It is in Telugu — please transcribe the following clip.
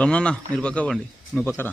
రమణన్న మీరు పక్క పండి. నువ్వు పక్కరా.